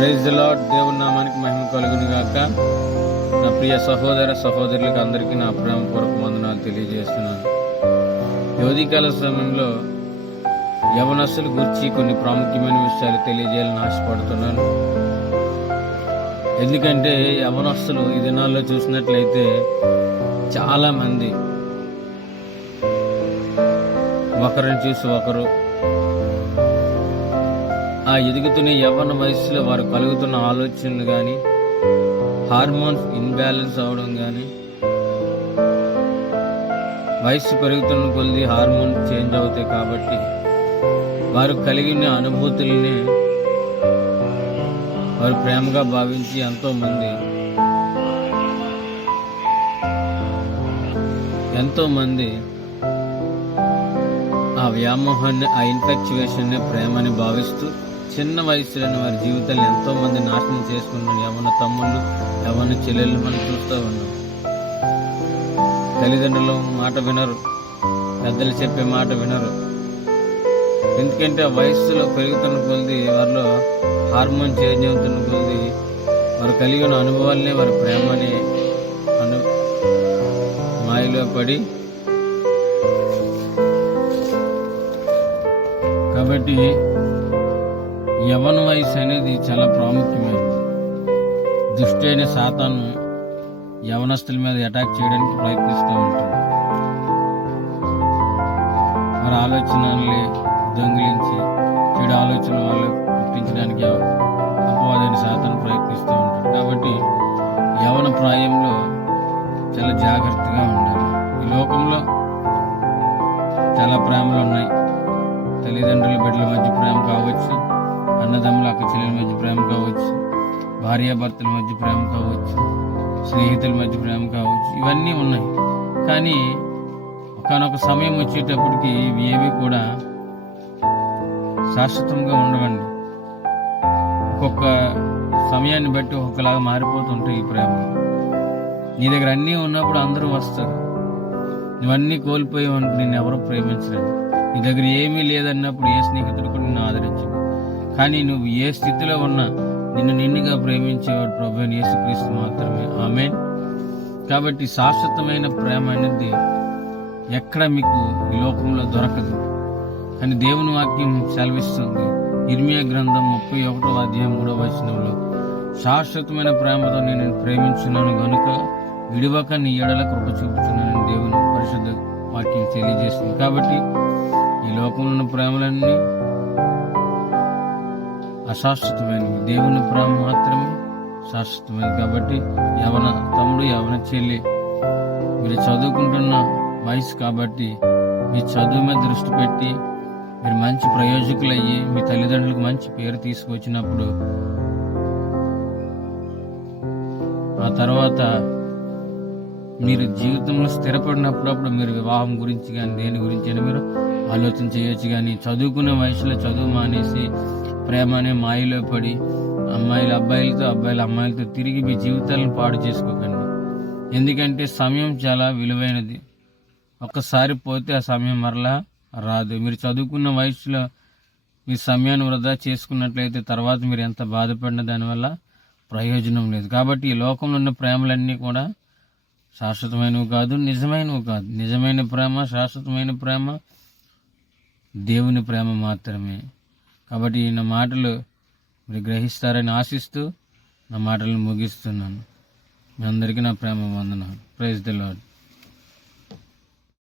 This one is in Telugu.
Praise the lord. దేవుని నామానికి మహిమ కలుగును గాక. నా ప్రియ సహోదర సహోదరులకు అందరికీ నా ప్రేమపూర్వక వందనాలు తెలియజేస్తున్నాను. యోధికాల సమయంలో యవనస్తుల గురించి కొన్ని ప్రాముఖ్యమైన విషయాలు తెలియజేయాలని ఆశపడుతున్నాను. ఎందుకంటే యవనస్తులు ఈ దినాల్లో చూసినట్లయితే చాలా మంది ఒకరిని చూసి ఒకరు ఆ ఎదుగుతున్న యవ్వన వయసులో వారు కలుగుతున్న ఆలోచనలు కానీ, హార్మోన్స్ ఇన్బ్యాలెన్స్ అవడం కానీ, వయసు పెరుగుతున్న కొద్ది హార్మోన్ చేంజ్ అవుతాయి కాబట్టి వారు కలిగిన అనుభూతుల్ని వారు ప్రేమగా భావించి ఎంతో మంది ఆ వ్యామోహాన్ని, ఆ ఇన్ఫెక్చువేషన్ ప్రేమని భావిస్తూ చిన్న వయసులోని వారి జీవితాలను ఎంతో మంది నాశనం చేసుకున్న యవన తమ్ముళ్ళు, యవన చెల్లెళ్ళు మనం చూస్తూ ఉన్నాం. తల్లిదండ్రులు మాట వినరు, పెద్దలు చెప్పే మాట వినరు. ఎందుకంటే ఆ వయస్సులో పెరుగుతున్న కొద్ది వారిలో హార్మోన్ చేంజ్ అవుతున్న కొద్ది వారు కలిగిన అనుభవాలనే వారి ప్రేమని మాయలో పడి, కాబట్టి యవన వయసు అనేది చాలా ప్రాముఖ్యమైనది. దుష్టి అయిన సాతాను యవనస్తుల మీద అటాక్ చేయడానికి ప్రయత్నిస్తూ ఉంటాడు. వారి ఆలోచనల్ని దొంగిలించి చెడు ఆలోచన వాళ్ళు పుట్టించడానికి అపవాదైన సాతాను ప్రయత్నిస్తూ ఉంటాడు. కాబట్టి యవన ప్రాయంలో చాలా జాగ్రత్తగా ఉండాలి. ఈ లోకంలో చాలా ప్రేమలు ఉన్నాయి. తల్లిదండ్రుల బిడ్డల మధ్య ప్రేమ కావచ్చు, అన్నదమ్ముల అక్క చెల్లెల మధ్య ప్రేమ కావచ్చు, భార్యాభర్తల మధ్య ప్రేమ కావచ్చు, స్నేహితుల మధ్య ప్రేమ కావచ్చు, ఇవన్నీ ఉన్నాయి. కానీ ఒకనొక సమయం వచ్చేటప్పటికి ఇవి ఏవి కూడా శాశ్వతంగా ఉండవండి. ఒక్కొక్క సమయాన్ని బట్టి ఒక్కొక్కలాగా మారిపోతుంటాయి ఈ ప్రేమ. నీ దగ్గర అన్నీ ఉన్నప్పుడు అందరూ వస్తారు. నువ్వన్నీ కోల్పోయావనుకు నిన్ను ఎవరూ ప్రేమించలేదు. నీ దగ్గర ఏమీ లేదన్నప్పుడు ఏ స్నేహితుడు కూడా నిన్ను ఆదరించడు. కానీ నువ్వు ఏ స్థితిలో ఉన్నా నిన్ను నిన్నుగా ప్రేమించేవాడు ప్రభువైన యేసుక్రీస్తు మాత్రమే. ఆమేన్. కాబట్టి శాశ్వతమైన ప్రేమ అనేది ఎక్కడ మీకు ఈ లోకంలో దొరకదు. కానీ దేవుని వాక్యం సెలవిస్తుంది. ఇర్మియా గ్రంథం 31వ అధ్యాయం 3వ వచనంలో, శాశ్వతమైన ప్రేమతో నేను ప్రేమించున్నాను గనుక విడివక నీ ఎడల కృప చూపుతున్నానని దేవుని పరిశుద్ధ వాక్యం తెలియజేస్తుంది. కాబట్టి ఈ లోకంలో ఉన్న ప్రేమలన్నీ అశాశ్వతమైనవి. దేవుని ప్రేమ మాత్రమే శాశ్వతమైనది. కాబట్టి యవన తమ్ముడు, యవన చెల్లి, మీరు చదువుకుంటున్న వయసు కాబట్టి మీ చదువు మీద దృష్టి పెట్టి మీరు మంచి ప్రయోజకులయ్యి మీ తల్లిదండ్రులకు మంచి పేరు తీసుకొచ్చినప్పుడు ఆ తర్వాత మీరు జీవితంలో స్థిరపడినప్పుడు మీరు వివాహం గురించి కానీ దేని గురించి అయినా మీరు ఆలోచన చేయొచ్చు. కానీ చదువుకునే వయసులో చదువు మానేసి ప్రేమ అనే మాయలో పడి అమ్మాయిలు అబ్బాయిలతో, అబ్బాయిలు అమ్మాయిలతో తిరిగి మీ జీవితాలను పాడు చేసుకోకండి. ఎందుకంటే సమయం చాలా విలువైనది. ఒక్కసారి పోతే ఆ సమయం మరలా రాదు. మీరు చదువుకున్న వయసులో మీ సమయాన్ని వృధా చేసుకున్నట్లయితే తర్వాత మీరు ఎంత బాధపడిన దానివల్ల ప్రయోజనం లేదు. కాబట్టి ఈ లోకంలో ఉన్న ప్రేమలన్నీ కూడా శాశ్వతమైనవి కాదు, నిజమైనవి కాదు. నిజమైన ప్రేమ, శాశ్వతమైన ప్రేమ దేవుని ప్రేమ మాత్రమే. కాబట్టి నా మాటలు మీరు గ్రహిస్తారని ఆశిస్తూ నా మాటలను ముగిస్తున్నాను. మీ అందరికీ నా ప్రేమ వందనాలు. Praise the lord.